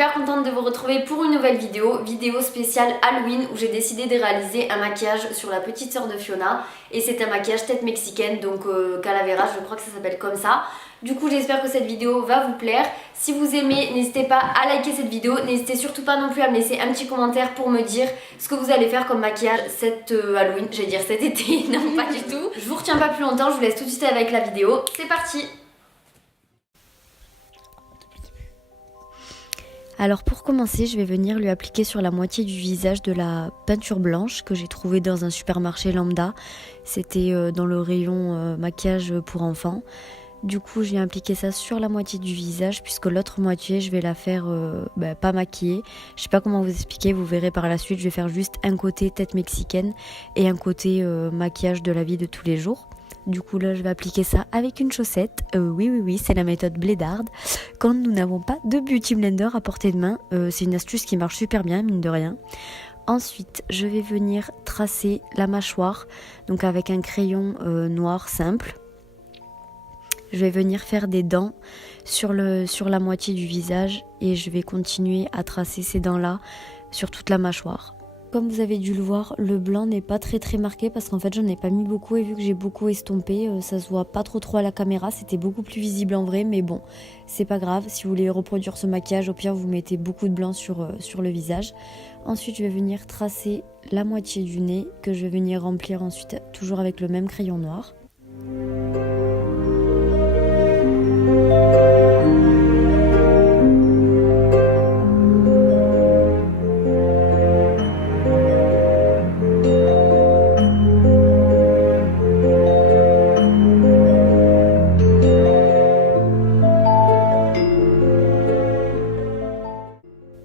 super contente de vous retrouver pour une nouvelle vidéo spéciale Halloween où j'ai décidé de réaliser un maquillage sur la petite sœur de Fiona et c'est un maquillage tête mexicaine, donc Calavera, je crois que ça s'appelle comme ça. Du coup j'espère que cette vidéo va vous plaire. Si vous aimez, n'hésitez pas à liker cette vidéo, n'hésitez surtout pas non plus à me laisser un petit commentaire pour me dire ce que vous allez faire comme maquillage cet Halloween, j'allais dire cet été, non pas du tout. Je vous retiens pas plus longtemps, je vous laisse tout de suite avec la vidéo, c'est parti. Alors pour commencer, je vais venir lui appliquer sur la moitié du visage de la peinture blanche que j'ai trouvée dans un supermarché lambda. C'était dans le rayon maquillage pour enfants. Du coup, je viens appliquer ça sur la moitié du visage puisque l'autre moitié, je vais la faire pas maquillée. Je sais pas comment vous expliquer, vous verrez par la suite. Je vais faire juste un côté tête mexicaine et un côté maquillage de la vie de tous les jours. Du coup là je vais appliquer ça avec une chaussette, oui c'est la méthode blédarde quand nous n'avons pas de beauty blender à portée de main, c'est une astuce qui marche super bien mine de rien. Ensuite je vais venir tracer la mâchoire, donc avec un crayon noir simple. Je vais venir faire des dents sur la moitié du visage et je vais continuer à tracer ces dents là sur toute la mâchoire. Comme vous avez dû le voir, le blanc n'est pas très marqué parce qu'en fait j'en ai pas mis beaucoup et vu que j'ai beaucoup estompé, ça se voit pas trop à la caméra, c'était beaucoup plus visible en vrai, mais bon, c'est pas grave. Si vous voulez reproduire ce maquillage, au pire vous mettez beaucoup de blanc sur le visage. Ensuite je vais venir tracer la moitié du nez que je vais venir remplir ensuite toujours avec le même crayon noir.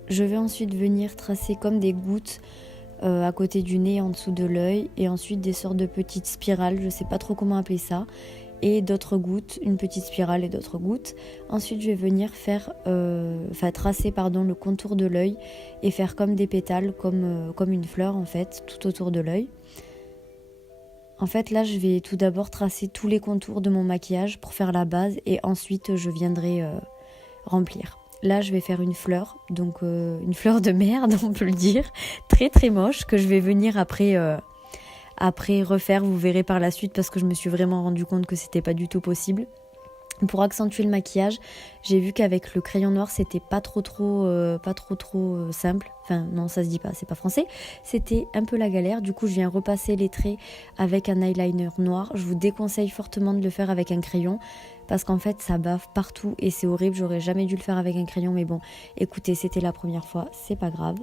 Je vais ensuite venir tracer comme des gouttes à côté du nez, en dessous de l'œil, et ensuite des sortes de petites spirales, je sais pas trop comment appeler ça, et d'autres gouttes, une petite spirale et d'autres gouttes. Ensuite je vais venir tracer le contour de l'œil et faire comme des pétales, comme une fleur en fait, tout autour de l'œil. En fait là je vais tout d'abord tracer tous les contours de mon maquillage pour faire la base et ensuite je viendrai remplir. Là je vais faire une fleur, donc une fleur de merde on peut le dire, très moche, que je vais venir après refaire, vous verrez par la suite parce que je me suis vraiment rendu compte que c'était pas du tout possible. Pour accentuer le maquillage, j'ai vu qu'avec le crayon noir c'était pas trop simple, enfin non ça se dit pas, c'est pas français, c'était un peu la galère. Du coup je viens repasser les traits avec un eyeliner noir. Je vous déconseille fortement de le faire avec un crayon parce qu'en fait ça bave partout et c'est horrible, j'aurais jamais dû le faire avec un crayon, mais bon écoutez, c'était la première fois, c'est pas grave.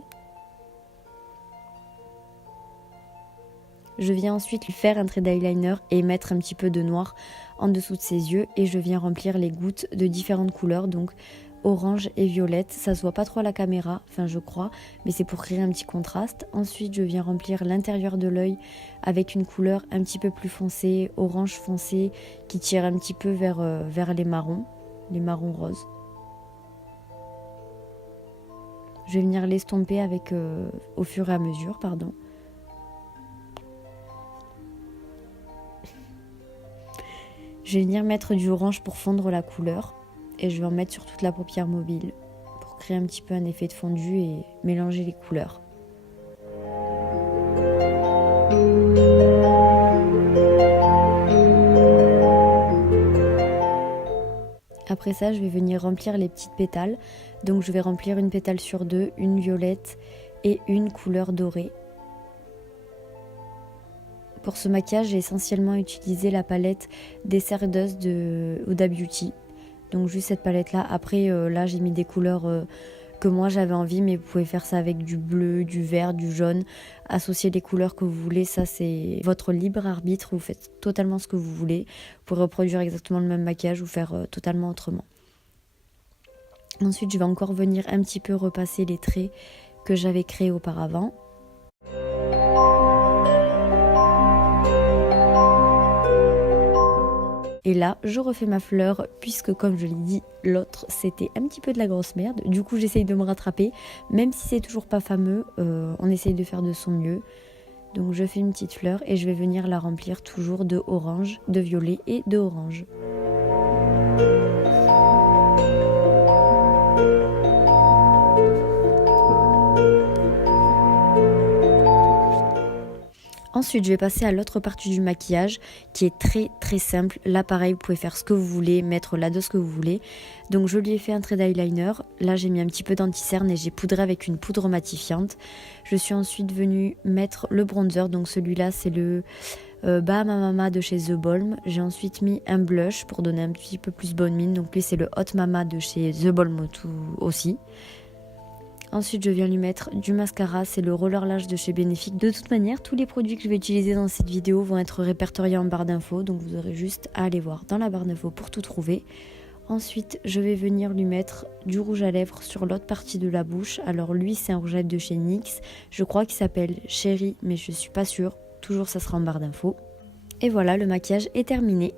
Je viens ensuite lui faire un trait d'eyeliner et mettre un petit peu de noir en dessous de ses yeux et je viens remplir les gouttes de différentes couleurs, donc orange et violette. Ça se voit pas trop à la caméra, enfin je crois, mais c'est pour créer un petit contraste. Ensuite je viens remplir l'intérieur de l'œil avec une couleur un petit peu plus foncée, orange foncé, qui tire un petit peu vers les marrons roses. Je vais venir l'estomper avec au fur et à mesure, pardon. Je vais venir mettre du orange pour fondre la couleur et je vais en mettre sur toute la paupière mobile pour créer un petit peu un effet de fondu et mélanger les couleurs. Après ça, je vais venir remplir les petites pétales. Donc je vais remplir une pétale sur deux, une violette et une couleur dorée. Pour ce maquillage, j'ai essentiellement utilisé la palette Dessert Dust de Huda Beauty. Donc juste cette palette là. Après là j'ai mis des couleurs que moi j'avais envie, mais vous pouvez faire ça avec du bleu, du vert, du jaune. Associer les couleurs que vous voulez, ça c'est votre libre arbitre. Vous faites totalement ce que vous voulez. Vous pourrez reproduire exactement le même maquillage ou faire totalement autrement. Ensuite je vais encore venir un petit peu repasser les traits que j'avais créés auparavant. Et là, je refais ma fleur puisque comme je l'ai dit, l'autre c'était un petit peu de la grosse merde. Du coup, j'essaye de me rattraper. Même si c'est toujours pas fameux, on essaye de faire de son mieux. Donc je fais une petite fleur et je vais venir la remplir toujours de orange, de violet et de orange. Ensuite, je vais passer à l'autre partie du maquillage qui est très très simple. Là, pareil, vous pouvez faire ce que vous voulez, mettre la dose que vous voulez. Donc, je lui ai fait un trait d'eyeliner. Là, j'ai mis un petit peu d'anti-cerne et j'ai poudré avec une poudre matifiante. Je suis ensuite venue mettre le bronzer. Donc, celui-là, c'est le Bahama Mama de chez The Balm. J'ai ensuite mis un blush pour donner un petit peu plus bonne mine. Donc, lui, c'est le Hot Mama de chez The Balm aussi. Ensuite, je viens lui mettre du mascara, c'est le Roller Lash de chez Benefit. De toute manière, tous les produits que je vais utiliser dans cette vidéo vont être répertoriés en barre d'infos, donc vous aurez juste à aller voir dans la barre d'infos pour tout trouver. Ensuite, je vais venir lui mettre du rouge à lèvres sur l'autre partie de la bouche. Alors lui, c'est un rouge à lèvres de chez NYX. Je crois qu'il s'appelle Cherry, mais je suis pas sûre. Toujours, ça sera en barre d'infos. Et voilà, le maquillage est terminé.